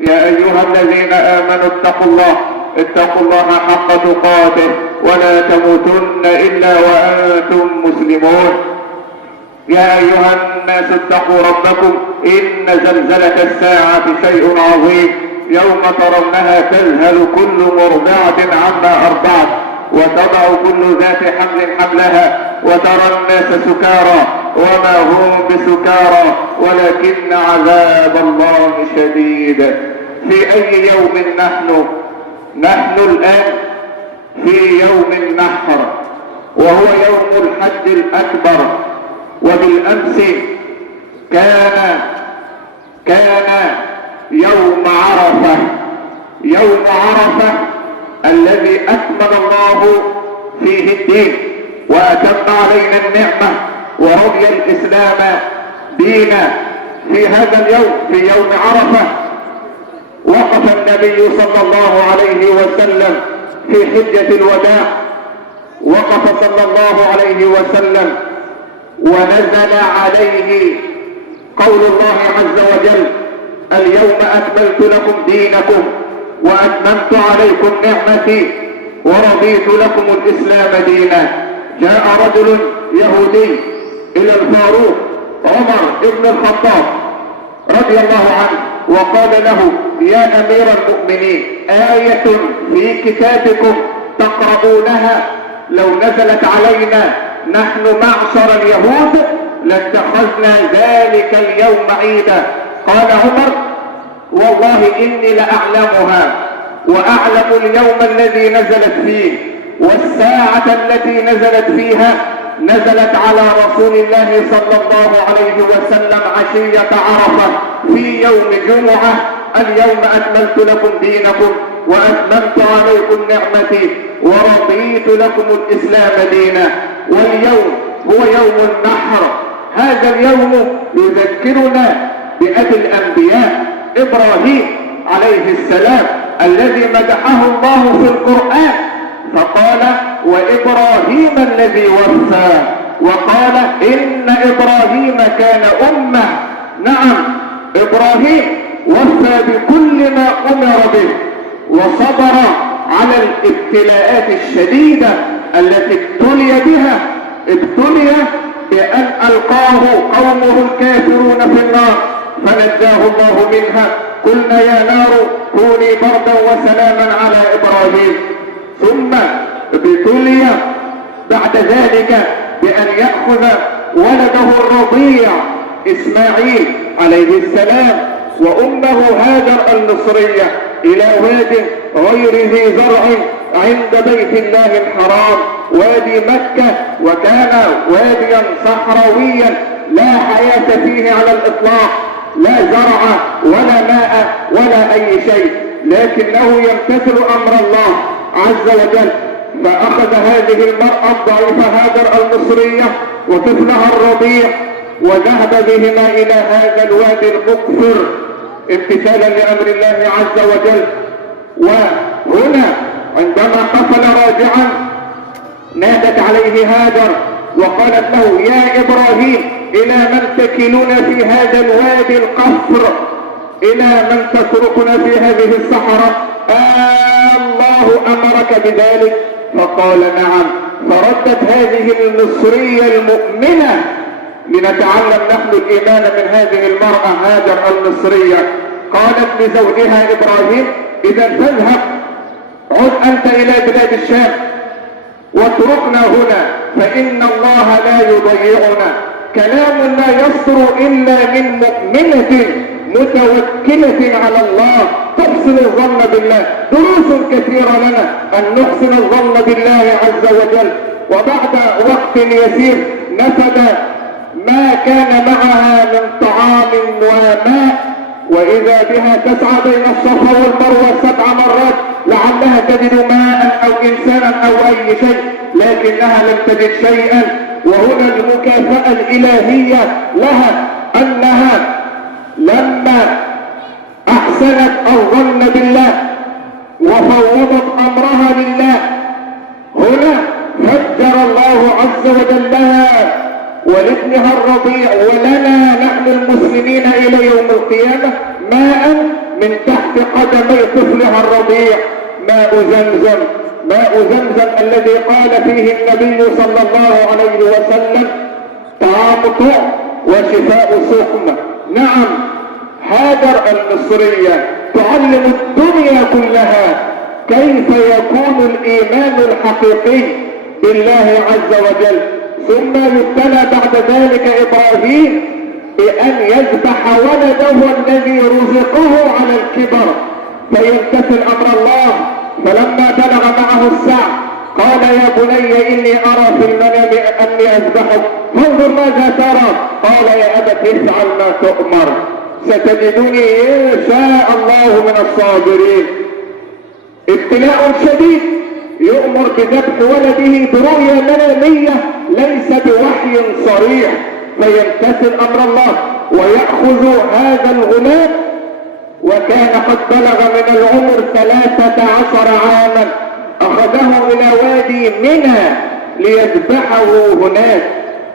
يا أيها الذين آمنوا اتقوا الله حق تقاته ولا تموتن إلا وأنتم مسلمون. يا أيها الناس اتقوا ربكم إن زلزلة الساعة شيء عظيم، يوم ترونها تذهل كل مرضعة عما أرضعت وتضع كل ذات حمل حملها وترى الناس سكارى وما هم بسكارى ولكن عذاب الله شديد. في أي يوم نحن الآن في يوم النحر، وهو يوم الحج الأكبر. وبالأمس كان يوم عرفة الذي أكمل الله فيه الدين وأتم علينا النعمة ورضي الإسلام دينا. في هذا اليوم، في يوم عرفة، وقف النبي صلى الله عليه وسلم في حجة الوداع، وقف صلى الله عليه وسلم ونزل عليه قول الله عز وجل: اليوم أكملت لكم دينكم وأتممت عليكم نعمتي ورضيت لكم الإسلام دينا. جاء رجل يهودي إلى الفاروق عمر بن الخطاب رضي الله عنه وقال له: يا أمير المؤمنين، آية في كتابكم تقرؤونها لو نزلت علينا نحن معشر اليهود لاتخذنا ذلك اليوم عيدا. قال عمر: والله إني لأعلمها وأعلم اليوم الذي نزلت فيه والساعة التي نزلت فيها. نزلت على رسول الله صلى الله عليه وسلم عشية عرفة في يوم جمعة: اليوم أكملت لكم دينكم وأتممت عليكم نعمتي ورضيت لكم الإسلام دينا. واليوم هو يوم النحر. هذا اليوم يذكرنا بأبي الأنبياء إبراهيم عليه السلام الذي مدحه الله في القرآن فقال: وإبراهيم الذي وفى، وقال: إن إبراهيم كان أمة. نعم، إبراهيم وفى بكل ما أمر به وصبر على الابتلاءات الشديدة التي ابتلي بها. ابتلي بأن ألقاه قومه الكافرون في النار فنجاه الله منها. قلنا: يا نار كوني بردا وسلاما على إبراهيم. ثم ابتلي بعد ذلك بأن يأخذ ولده الرضيع إسماعيل عليه السلام وأمه هاجر المصرية إلى واد غير ذي زرع عند بيت الله الحرام، وادي مكة، وكان واديا صحراويا لا حياة فيه على الإطلاق، لا زرع ولا ماء ولا أي شيء، لكنه يمتثل أمر الله عز وجل. فأخذ هذه المرأة الضعيفة هاجر المصرية وطفلها الرضيع وذهب بهما إلى هذا الوادي المقفر امتثالا لأمر الله عز وجل. وهنا عندما قفل راجعا نادت عليه هاجر وقالت له: يا إبراهيم، إلى من تكلنا في هذا الوادي القفر؟ إلى من تتركنا في هذه الصحراء؟ الله أمرك بذلك؟ فقال: نعم. فردت هذه المصرية المؤمنة لنتعلم نحن الإيمان من هذه المرأة هاجر المصرية. قالت لزوجها إبراهيم: إذا فاذهب، عد أنت إلى بلاد الشام واتركنا هنا فإن الله لا يضيعنا. كلام لا يصدر إلا من مؤمنة متوكلة على الله تحسن الظن بالله. دروس كثيرة لنا أن نحسن الظن بالله عز وجل. وبعد وقت يسير نفد ما كان معها من طعام وماء، وإذا بها تسعى بين الصفا والمروة 7 مرات لعلها تجد ماء أو إنسانا أو أي شيء، لكنها لم تجد شيئا. وهنا المكافأة الإلهية لها أنها لما أحسنت الظن بالله وفوضت أمرها لله، هنا فجر الله عز وجل لها ولابنها الرضيع ولنا نحن المسلمين إلى يوم القيامة ماء من تحت قدمي طفلها الرضيع ماء زمزم، ماء زمزم الذي قال فيه النبي صلى الله عليه وسلم طعام طعم وشفاء سقم. نعم، هاجر المصرية تعلم الدنيا كلها كيف يكون الإيمان الحقيقي بالله عز وجل. ثم يبتلى بعد ذلك إبراهيم بأن يذبح ولده الذي رزقه على الكبر فيمتثل أمر الله. فلما بلغ معه السعي قال يا بني إني أرى في المنام أني أذبحك فانظر ماذا ترى. قال يا أبت افعل ما تؤمر ستجدني إن شاء الله من الصابرين. ابتلاء شديد، يؤمر بذبح ولده برؤيا منامية ليس بوحي صريح، فيمتثل أمر الله ويأخذ هذا الغلام، وكان قد بلغ من العمر 13 عاما. أخذه إلى وادي منى ليذبحه هناك.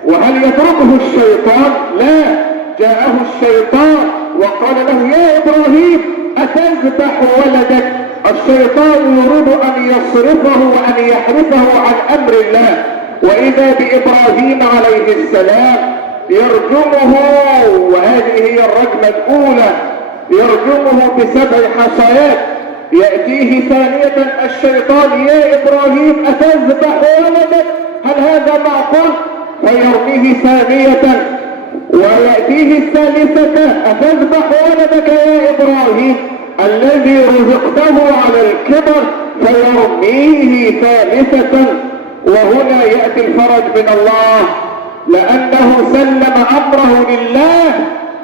وهل يتركه الشيطان؟ لا، جاءه الشيطان وقال له يا إبراهيم أتذبح ولدك؟ الشيطان يريد أن يصرفه وأن يحرفه عن أمر الله. وإذا بإبراهيم عليه السلام يرجمه، وهذه هي الرجمة الأولى، يرجمه ب7 حصيات. يأتيه ثانية الشيطان يا إبراهيم أتذبح ولدك؟ هل هذا معقول؟ فيرميه ثانية. ويأتيه الثالثة أتذبح ولدك يا إبراهيم الذي رزقته على الكبر؟ فيرميه ثالثة. وهنا يأتي الفرج من الله، لأنه سلم أمره لله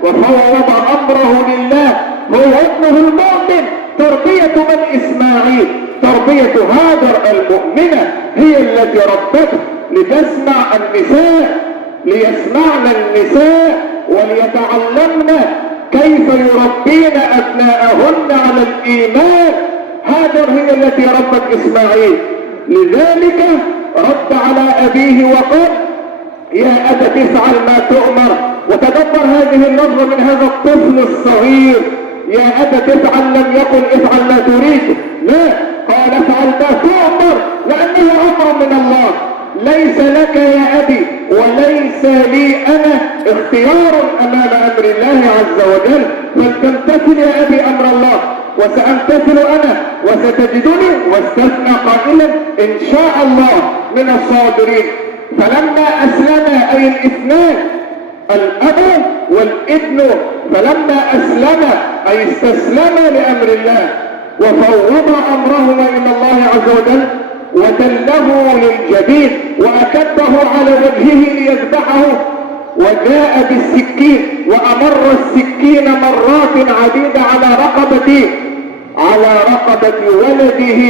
وفوض أمره لله. هو ابنه المؤمن، تربية من إسماعيل، تربية هاجر المؤمنة هي التي ربته لتسمع النساء، ليسمعن النساء وليتعلمن كيف يربين أبناءهن على الإيمان. هاجر هي التي ربت إسماعيل، لذلك رد على أبيه وقال يا أبت افعل ما تؤمر. وتدبر هذه اللفظة من هذا الطفل الصغير، يا أبت افعل لم يقل افعل ما تريد، لا، قال افعل ما تؤمر، لأنه أمر من الله. ليس لك يا أبي وليس لي أنا اختيار أمام أمر الله عز وجل، فلتمتثل يا أبي أمر الله وسأمتثل أنا وستجدني، واستثنى قائلا إن شاء الله من الصابرين. فلما أسلم أي الاثنان الأب والابن، فلما أسلم أي استسلم لأمر الله وفوض أمرهما إلى الله عز وجل ودله للجبين وأكبه على وجهه ليذبحه، وجاء بالسكين وأمر السكين مرات عديدة على رقبة ولده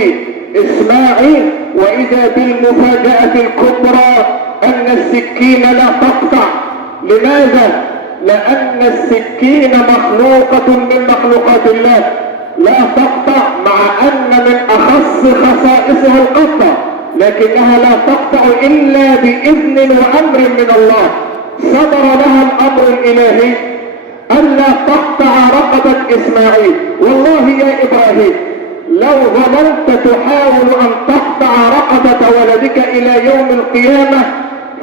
إسماعيل. وإذا بالمفاجأة الكبرى أن السكين لا تقطع. لماذا؟ لأن السكين مخلوقة من مخلوقات الله لا تقطع، مع أن من أخص خصائصها القطع، لكنها لا تقطع إلا بإذن وأمر من الله. صدر لها الأمر الإلهي ألا تقطع رقبة إسماعيل. والله يا إبراهيم لو ظللت تحاول أن تقطع رقبة ولدك إلى يوم القيامة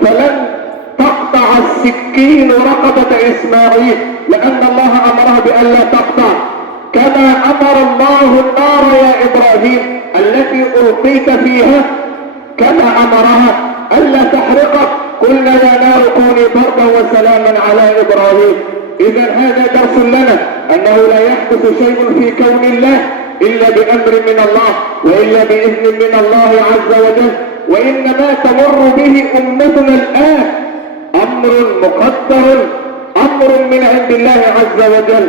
فلن تقطع السكين رقبة إسماعيل، لأن الله أمرها بألا تقطع. كما أمر الله النار يا إبراهيم التي ألقيت فيها، كما أمرها ألا تحرقك، قلنا يا نار كوني بردا وسلاما على إبراهيم. إذا هذا درس لنا أنه لا يحدث شيء في كون الله إلا بأمر من الله وإلا بإذن من الله عز وجل، وإنما تمر به أمتنا الآن أمر مقدر، أمر من عند الله عز وجل،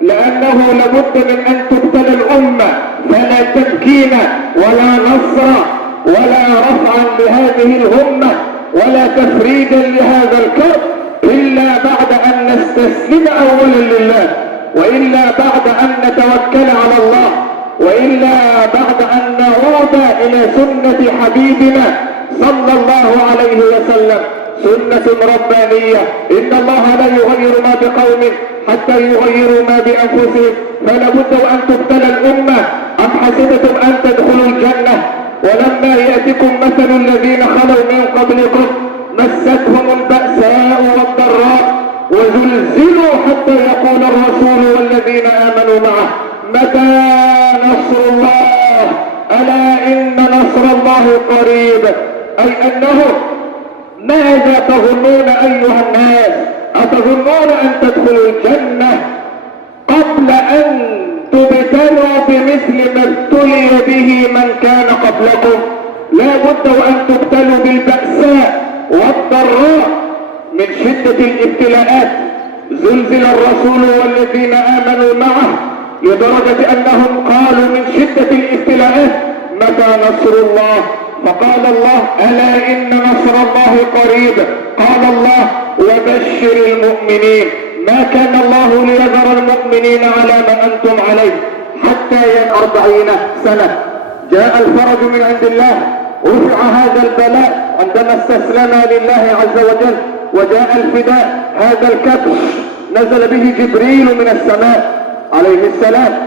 لأنه لابد من أن تبتلى الأمة، فلا تمكين ولا نصر ولا رفعا لهذه الهمة ولا تفريجا لهذا الكرب إلا بعد أن نستسلم أولا لله، وإلا بعد أن نتوكل على الله، وإلا بعد أن نعود إلى سنة حبيبنا صلى الله عليه وسلم. سنة ربانية. إن الله لا يغير ما بقوم حتى يغيروا ما بأنفسهم. فلا بد وأن تبتلى الأمة. أم حسبتم أن تدخلوا الجنة ولما يأتكم مثل الذين خلوا من قبلكم مستهم البأساء والضراء وزلزلوا حتى يقول الرسول والذين آمنوا معه متى نصر الله؟ ألا إن نصر الله قريب. أي أنه ماذا تظنون أيها الناس؟ أتظنون أن تدخلوا الجنة قبل أن تبتلوا بمثل ما ابتلي به من كان قبلكم؟ لا بد وأن تبتلوا بالبأساء والضراء. من شدة الابتلاءات زلزل الرسول والذين آمنوا معه لدرجة أنهم قالوا من شدة الابتلاءات متى نصر الله؟ فقال الله ألا إن نصر الله قريب. قال الله وبشر المؤمنين. ما كان الله ليذر المؤمنين على ما أنتم عليه حتى 40 سنة. جاء الفرج من عند الله، رفع هذا البلاء عندما استسلم لله عز وجل، وجاء الفداء هذا الكبش نزل به جبريل من السماء عليه السلام،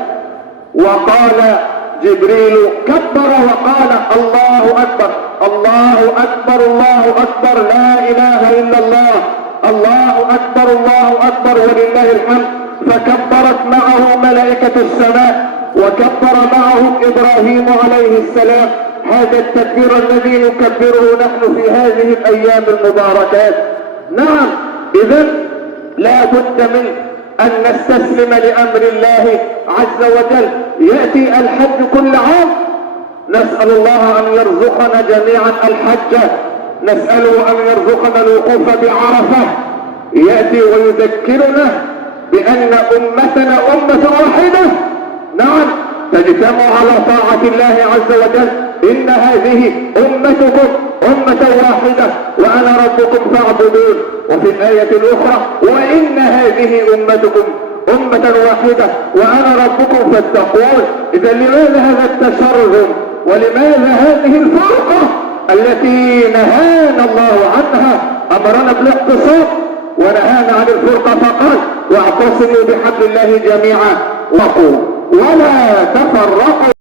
وقال جبريل كبر وقال الله أكبر الله أكبر الله أكبر لا إله إلا الله الله أكبر الله أكبر ولله الحمد. فكبرت معه ملائكة السماء وكبر معهم إبراهيم عليه السلام. هذا التكبير الذي نكبره نحن في هذه الأيام المباركات. نعم، إذن لا بد من أن نستسلم لأمر الله عز وجل. يأتي الحج كل عام، نسأل الله أن يرزقنا جميعا الحج، نسأله أن يرزقنا الوقوف بعرفة. يأتي ويذكرنا بأن أمتنا أمة واحدة، نعم، تجتمع على طاعة الله عز وجل. إن هذه أمتكم أمة واحدة وأنا ربكم فاعبدون. وفي الآية الأخرى وإن هذه أمتكم أمة واحدة وأنا ربكم فاتقون. إذا لماذا هذا التشرذم ولماذا هذه الفرقة التي نهانا الله عنها؟ أمرنا بالاقتصاد ونهانا عن الفرقة فقال واعتصموا بحبل الله جميعا وقوا ولا تفرقوا.